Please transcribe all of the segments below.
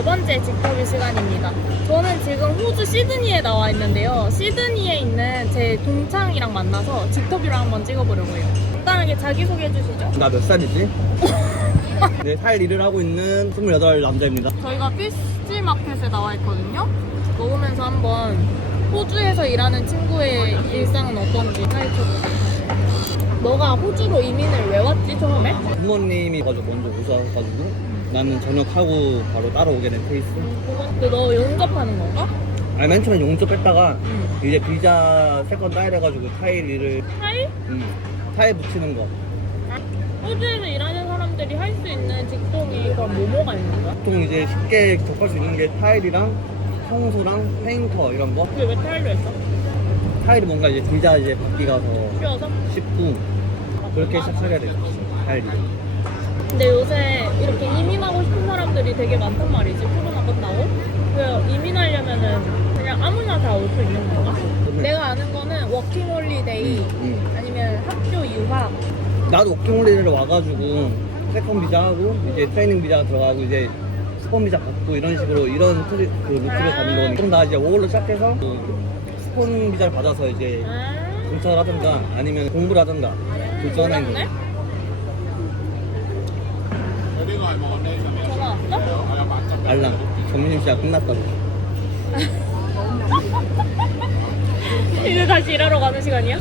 네 번째 직터뷰 시간입니다. 저는 지금 호주 시드니에 나와 있는데요. 시드니에 있는 제 동창이랑 만나서 직터뷰를 한번 찍어보려고 해요. 간단하게 자기소개해 주시죠. 나 몇 살이지? 네, 살 일을 하고 있는 28 남자입니다. 저희가 피쉬마켓에 나와 있거든요. 먹으면서 한번 호주에서 일하는 친구의 일상은 어떤지 파헤쳐. 너가 호주로 이민을 왜 왔지 처음에? 부모님이 먼저 오셔가지고 나는 전역하고 바로 따라오게 된 케이스. 근데 너 용접하는 건가? 아니 맨 처음에 용접 뺐다가 응. 이제 비자 세컨 따이래가지고 타일 일을 타일? 타일 붙이는 거. 호주에서 일하는 사람들이 할 수 있는 직종이 그럼 뭐가 있는 거야? 보통 이제 쉽게 접할 수 있는 게 타일이랑 청소랑 페인터 이런 거. 근데 왜 타일로 했어? 타일이 뭔가 이제 비자 이제 받기가 더 쉬워서? 쉽고 그렇게 시작하게 됐어. 타일 일. 근데 요새 이렇게 이민하고 싶은 사람들이 되게 많단 말이지. 코로나 끝나고. 그 이민하려면은 그냥 아무나 다 올 수 있는 건가? 내가 아는 거는 워킹 홀리데이 아니면 학교 유학. 나도 워킹홀리데이를 와가지고 세컨 비자 하고 이제 트레이닝 비자 들어가고 이제 스폰 비자 받고 이런 식으로 이런 그 루트를 가는 거니까 그럼 나 이제 5월로 시작해서 그 스폰 비자를 받아서 이제 공차를 하든가 아니면 공부를 하든가 둘 중 하나인 거지. 전화 왔어? 알람 점심시간 끝났다고. 이제 다시 일하러 가는 시간이야?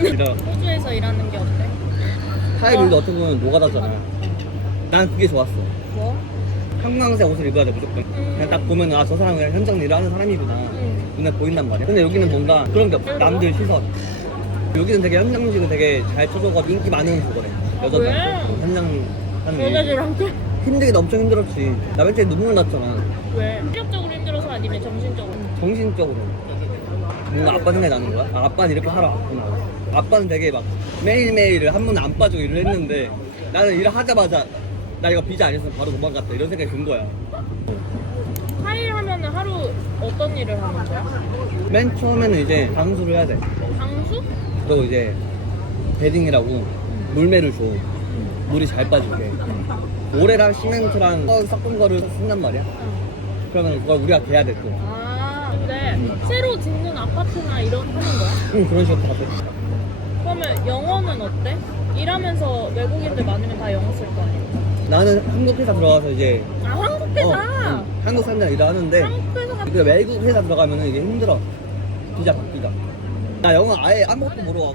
기다려. 호주에서 일하는 게 어때? 타일 일도 어떻게 보면 노가다잖아. 난 그게 좋았어. 뭐? 형광색 옷을 입어야 돼 무조건. 그냥 딱 보면 아 저 사람은 그냥 현장 일을 하는 사람이구나 눈에 보인단 말이야. 근데 여기는 뭔가 그런 게 없어. 남들 시선. 여기는 되게 현장직은 되게 잘 쳐줘가지고 인기 많은 부거래. 여자들 왜? 현장 하는 일. 여자들한테? 힘들긴 엄청 힘들었지. 나 맨 처음에 눈물 났잖아. 왜? 체력적으로 힘들어서 아니면 정신적으로? 정신적으로. 뭔가 아빠 생각이 나는 거야. 아, 아빠는 이렇게 살아왔구나. 아빠는 되게 막 매일매일 한 번에 안 빠지고 일을 했는데 나는 일을 하자마자 나 이거 비자 안 했으면 바로 도망갔다 이런 생각이 든 거야. 타일 하면은 하루 어떤 일을 하는 거야? 맨 처음에는 이제 방수를 해야 돼. 방수? 그리고 이제 베딩이라고 물매를 줘. 물이 잘 빠지게. 모래랑 시멘트랑 섞은 거를 쓴단 말이야. 그러면 그걸 우리가 개야 돼 또. 아, 근데 새로 짓는 아파트나 이런 하는 거야? 응, 그런 식으로 같아. 그러면 영어는 어때? 일하면서 외국인들 많으면 다 영어 쓸 거 아니야? 나는 한국 회사 들어가서 이제 아, 한국 회사! 한국 사람들이랑 일을 하는데 한국 회사가 그 외국 회사 들어가면은 이게 힘들어. 비자 받기가. 나 영어 아예 아무것도 모르고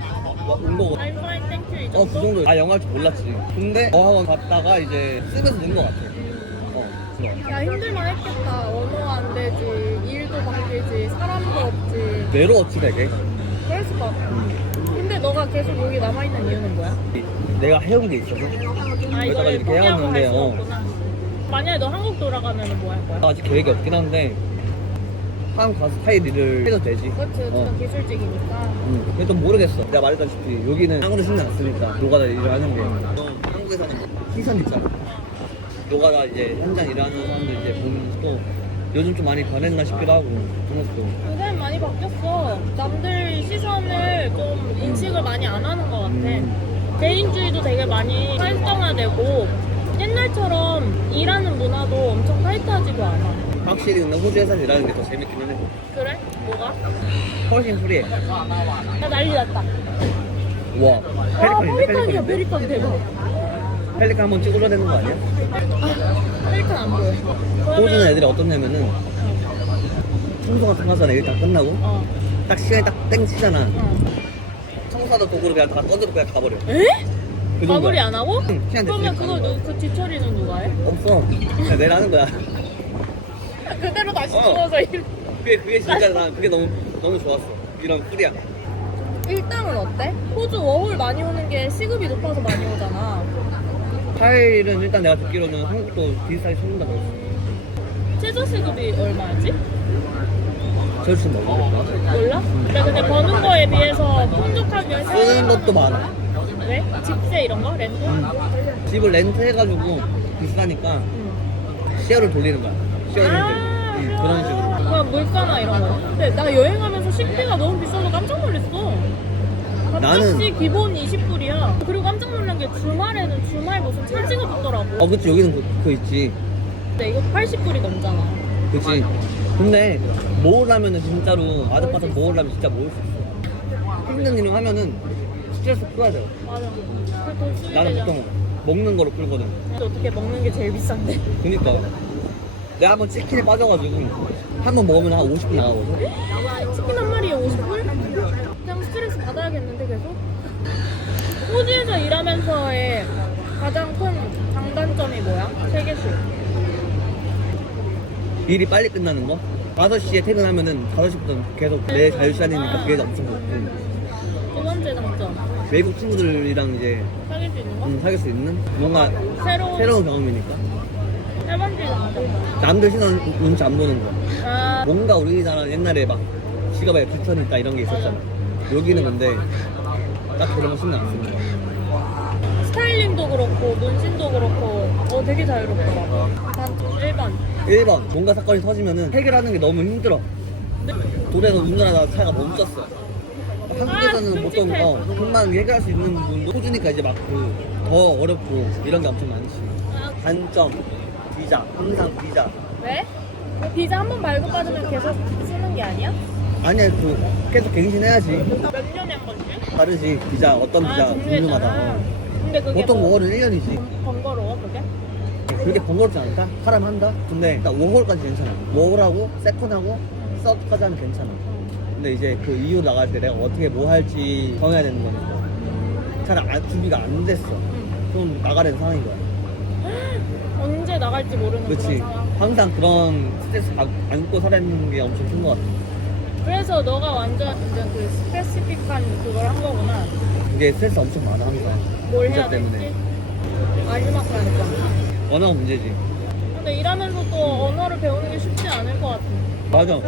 온 거고. I'm fine, thank you 이 그 정도? 정도. 나 영어 할 줄 몰랐지. 근데 어학원 갔다가 이제 쓰면서 는 거 같아. 들어. 야, 힘들만 했겠다. 언어가 안 되지, 일도 바뀌지, 사람도 없지. 외로웠지 되게. 그랬을 것 같아. 근데 너가 계속 여기 남아있는 이유는 뭐야? 내가 해온 게 있어서. 아, 이거를 이렇게 포기하고 할 해왔는데, 수 없구나. 만약에 너 한국 돌아가면 뭐 할 거야? 아직 계획이 없긴 한데 한국 가서 타일 일을 해도 되지. 그렇지, 너 기술직이니까. 그래도 모르겠어. 내가 말했다시피 여기는 땅으로 신경 안 쓰니까 노가다 일을 하는 게. 한국에서는 시선 있잖아. 노가다 이제 현장 일하는 사람들 이제 보면 또 요즘 좀 많이 변했나 싶기도 하고 그런 것도. 요새 많이 바뀌었어. 남들 시선을 좀 인식을 많이 안 하는 것 같아. 개인주의도 되게 많이 활성화되고 옛날처럼 일하는 문화도 엄청 타이트하지도 않아. 확실히 근데 호주에서 일하는 게 더 재밌기는 해. 그래? 뭐가? 훨씬 프리해. 나 난리 났다. 와. 아, 페리칸이야, 페리칸 대박. 펠리칸 한번 찍어줘야 되는 거 아니야? 아, 페리칸 안 보여. 호주는 애들이 어떻냐면은 청소 같은 거 하잖아. 일 다 끝나고 딱 시간이 딱 땡 치잖아. 청소하다 도구를 그냥 다 던져도 그냥 가버려. 에? 그 정도야. 마무리 안 하고? 응, 시간 그러면 됐으니까 그거 그 뒤처리는 누가 해? 없어. 그냥 내가 하는 거야. 그대로 다시 어. 주워서 일. 그게 진짜 나 그게 너무 좋았어. 이런 꿀이야. 일당은 어때? 호주 워홀 많이 오는 게 시급이 높아서 많이 오잖아. 타일은 일단 내가 듣기로는 한국도 비슷하게 쳐준다고 했어. 최저 시급이 얼마지? 저를 좀 모르겠다. 몰라? 근데 버는 거에 비해서 풍족하게 쓰는 것도 많아. 왜? 집세 이런 거? 렌트? 집을 렌트 해가지고 비싸니까 쉐어를 돌리는 거야. 쉐어 렌트. 그런 식으로. 그냥 물가나 이런 거. 근데 나 여행하면서 식비가 너무 비싸서 깜짝 놀랐어. 밥값이 기본 20불이야. 그리고 깜짝 놀란 게 주말에는 주말 무슨 차지가 붙더라고. 그치. 여기는 그거 있지. 근데 이거 80불이 넘잖아. 그치. 근데 먹으려면은 진짜로 아득바득 먹으려면 진짜 먹을 수 있어. 힘든 일을 하면은 스트레스 풀어야 돼요. 맞아. 그돈 쓰게 나는 되잖아. 보통 먹는 거로 풀거든. 근데 어떻게 먹는 게 제일 비싼데? 그니까 내가 한번 치킨에 빠져가지고 한 번 먹으면 한 50분 나가거든. 치킨 한 마리에 50불? 그냥 스트레스 받아야겠는데 계속? 호주에서 일하면서의 가장 큰 장단점이 뭐야? 세계식. 일이 빨리 끝나는 거. 5시에 퇴근하면은 5시부터 계속 내 자유시간이니까 그게 엄청 좋고. 두 번째 장점. 외국 친구들이랑 이제 사귈 수 있는 거? 사귈 수 있는 뭔가 새로운 경험이니까. 세 번째 장점. 남들 시선 눈치 안 보는 거. 아, 뭔가 우리나라 옛날에 막 지갑에 귀천이 있다 이런 게 있었잖아. 여기는 근데 딱 그런 거 신경 안 쓰는 거야. 스타일링도 그렇고 문신도 그렇고 되게 자유롭더라고. 단 1번. 1번 뭔가 사건이 터지면은 해결하는 게 너무 힘들어. 도로에서 운전하다가 차가 멈췄어. 한국에서는 아, 보통 끔찍해. 금방 해결할 수 있는 부분도 호주니까 이제 막 더 어렵고 이런 게 엄청 많지. 아, 단점 비자, 항상 비자. 왜? 비자 한 번 발급받으면 계속 쓰는 게 아니야? 아니야 계속 갱신해야지. 몇 년에 한 번씩? 다르지 비자 어떤 비자 종류에 종류마다. 따라. 근데 그게 보통 뭐 5월은 1년이지. 번거로워 그게? 그렇게 번거롭지 않다? 사람 한다? 근데 딱 5월까지 괜찮아. 5월하고 세컨하고 서드까지 하면 괜찮아. 근데 이제 그 이후 나갈 때 내가 어떻게 뭐 할지 정해야 되는 거니까. 잘 준비가 안 됐어. 좀 나가려는 상황인 거야. 언제 나갈지 모르는 그렇지. 그런 상황. 항상 그런 스트레스 안고 살아있는 게 엄청 큰 것 같아. 그래서 너가 완전 그 스페시픽한 그걸 한 거구나. 이게 스트레스 엄청 많아 항상. 뭘 비자 해야 때문에. 될지. 마지막 단점. 언어가 문제지. 근데 일하면서 또 언어를 배우는 게 쉽지 않을 것 같아. 맞아.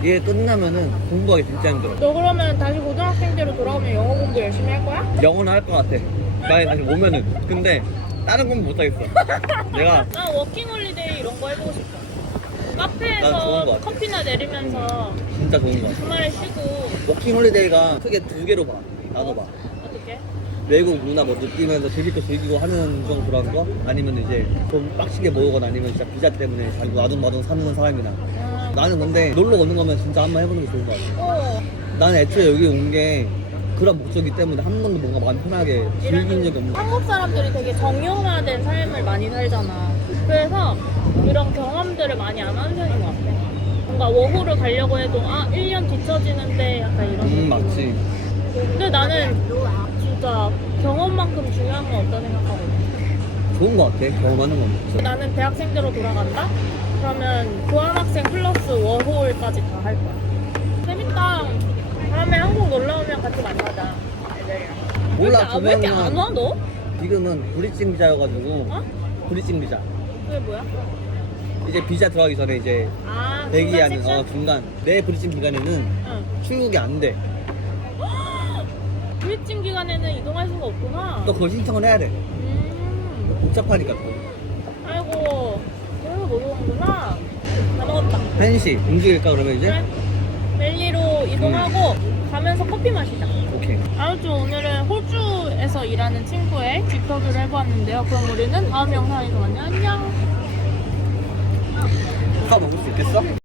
이게 끝나면은 공부하기 진짜 힘들어. 너 그러면 다시 고등학생 때로 돌아오면 영어 공부 열심히 할 거야? 영어는 할 것 같아. 나에 다시 오면은. 근데 다른 공부 못 하겠어. 내가 나 워킹홀리데이 이런 거 해보고 싶어. 난 좋은 거 카페에서 같아. 커피나 내리면서 진짜 좋은 거 같아. 주말에 쉬고. 워킹 홀리데이가 크게 두 개로 봐. 나눠봐. 어떻게? 외국 문화 뭐 느끼면서 재밌고 즐기고 하는 좀 그런 거? 아니면 이제 좀 빡시게 모으거나 아니면 진짜 비자 때문에 자꾸 아둥바둥 사는 사람이나. 나는 근데 놀러 오는 거면 진짜 한번 해보는 게 좋은 거 같아. 나는 애초에 여기 온 게 그런 목적이기 때문에 한 번도 뭔가 마음 편하게 즐긴 적이 없는 거야. 한국 사람들이 되게 정형화된 삶을 많이 살잖아. 그래서 이런 경험들을 많이 안 하는 편인 것 같아. 뭔가 워홀을 가려고 해도 1년 뒤처지는데 약간 이런 느낌. 맞지. 근데 나는 진짜 경험만큼 중요한 건 없다 생각하거든. 좋은 거 같아. 경험하는 건. 진짜. 나는 대학생대로 돌아간다? 그러면 교환학생 플러스 워홀까지 다 할 거야. 재밌다. 다음에 한국 놀러 오면 같이 만나자. 애들이랑. 몰라, 왜 이렇게 그러면- 안 와, 너? 지금은 브리징 비자여가지고 어? 브리징 비자. 그게 뭐야? 이제 비자 들어가기 전에 이제 아, 대기하는 중간 섹션? 중간 내 브리징 기간에는 응. 출국이 안 돼. 브리징 기간에는 이동할 수가 없구나. 또 그걸 신청을 해야 돼. 복잡하니까 또. 아이고, 그래서 못 오는구나. 다 먹었다. 한시 움직일까 그러면 이제? 그래. 멜리로 이동하고 가면서 커피 마시자. 오케이. 아무튼 오늘은 호주에서 일하는 친구의 집터뷰를 해보았는데요. 그럼 우리는 다음 영상에서 만나. 안녕. 다 먹을 수 있겠어?